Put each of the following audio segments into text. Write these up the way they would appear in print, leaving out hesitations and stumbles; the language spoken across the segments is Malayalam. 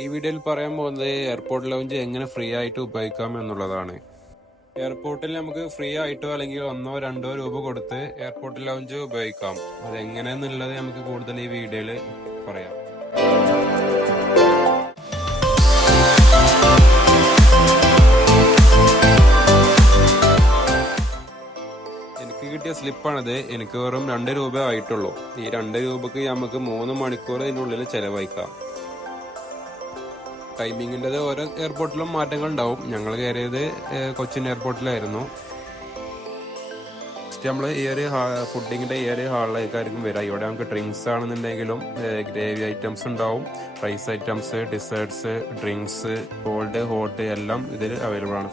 ഈ വീഡിയോയിൽ പറയാൻ പോകുന്നത് എയർപോർട്ട് ലൗഞ്ച് എങ്ങനെ ഫ്രീ ആയിട്ട് ഉപയോഗിക്കാം എന്നുള്ളതാണ്. എയർപോർട്ടിൽ നമുക്ക് ഫ്രീ ആയിട്ടോ അല്ലെങ്കിൽ 1-2 രൂപ കൊടുത്ത് എയർപോർട്ട് ലൗഞ്ച് ഉപയോഗിക്കാം. അതെങ്ങനെയെന്നുള്ളത് നമുക്ക് കൂടുതൽ ഈ വീഡിയോയിൽ പറയാം. എനിക്ക് കിട്ടിയ സ്ലിപ്പാണിത്. എനിക്ക് വെറും 2 രൂപ ആയിട്ടുള്ളൂ. ഈ 2 രൂപക്ക് നമുക്ക് 3 മണിക്കൂർ ഇതിനുള്ളിൽ ചെലവഴിക്കാം. ടൈമിങ്ങിൻ്റെ ഓരോ എയർപോർട്ടിലും മാറ്റങ്ങൾ ഉണ്ടാവും. ഞങ്ങൾ കയറിയത് കൊച്ചിൻ എയർപോർട്ടിലായിരുന്നു. ഫസ്റ്റ് നമ്മൾ ഈ ഒരു ഫുഡിങ്ങിൻ്റെ ഈ ഒരു ഹാളിലേക്കായിരിക്കും വരിക. ഇവിടെ നമുക്ക് ഡ്രിങ്ക്സ് ആണെന്നുണ്ടെങ്കിലും ഗ്രേവി ഐറ്റംസ് ഉണ്ടാവും, rice items, desserts, drinks, cold hot എല്ലാം ഇതിൽ അവൈലബിൾ ആണ്.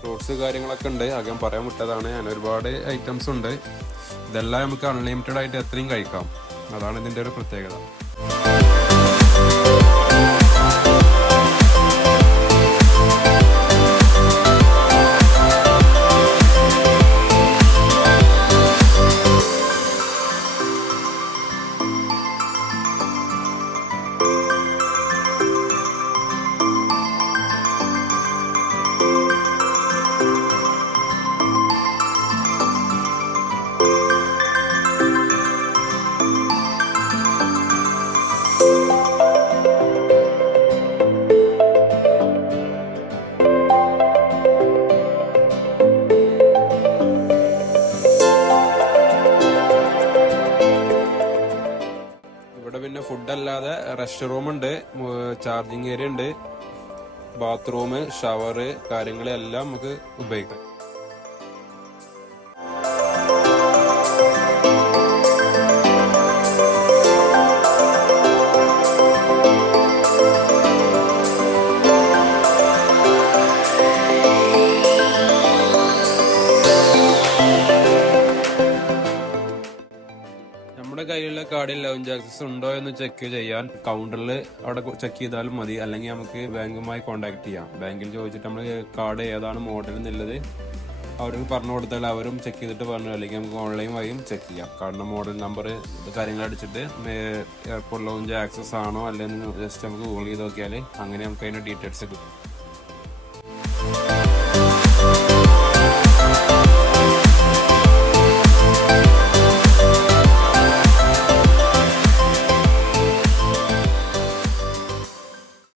ഫ്രൂട്ട്സ് കാര്യങ്ങളൊക്കെ ഉണ്ട്. ആദ്യം പറയാൻ വിട്ടതാണ്. ഞാൻ ഒരുപാട് ഐറ്റംസ് ഉണ്ട്. ഇതെല്ലാം നമുക്ക് അൺലിമിറ്റഡ് ആയിട്ട് എത്രയും കഴിക്കാം. അതാണ് ഇതിൻ്റെ ഒരു പ്രത്യേകത. ഇവിടെ പിന്നെ ഫുഡ് അല്ലാതെ റെസ്റ്റ് റൂം ഉണ്ട്, ചാർജിങ് ഏരിയ ഉണ്ട്, ബാത്റൂം, ഷവർ കാര്യങ്ങളെല്ലാം നമുക്ക് ഉപയോഗിക്കാം. നമ്മുടെ കയ്യിലുള്ള കാർഡിൽ ലൗഞ്ച് ആക്സസ് ഉണ്ടോ എന്ന് ചെക്ക് ചെയ്യാൻ കൗണ്ടറിൽ അവിടെ ചെക്ക് ചെയ്താലും മതി. അല്ലെങ്കിൽ നമുക്ക് ബാങ്കുമായി കോൺടാക്ട് ചെയ്യാം. ബാങ്കിൽ ചോദിച്ചിട്ട് നമ്മൾ കാർഡ് ഏതാണ് മോഡൽ എന്നുള്ളത് അവർക്ക് പറഞ്ഞു കൊടുത്താൽ അവരും ചെക്ക് ചെയ്തിട്ട് പറഞ്ഞു. അല്ലെങ്കിൽ നമുക്ക് ഓൺലൈൻ വഴിയും ചെക്ക് ചെയ്യാം. കാർഡിന്റെ മോഡൽ നമ്പർ കാര്യങ്ങൾ അടിച്ചിട്ട് എയർപോർട്ട് ലൗഞ്ച് ആക്സസ് ആണോ അല്ലെങ്കിൽ ജസ്റ്റ് നമുക്ക് ഗൂഗിൾ ചെയ്ത് നോക്കിയാൽ അങ്ങനെ നമുക്ക് അതിന്റെ ഡീറ്റെയിൽസ് കിട്ടും.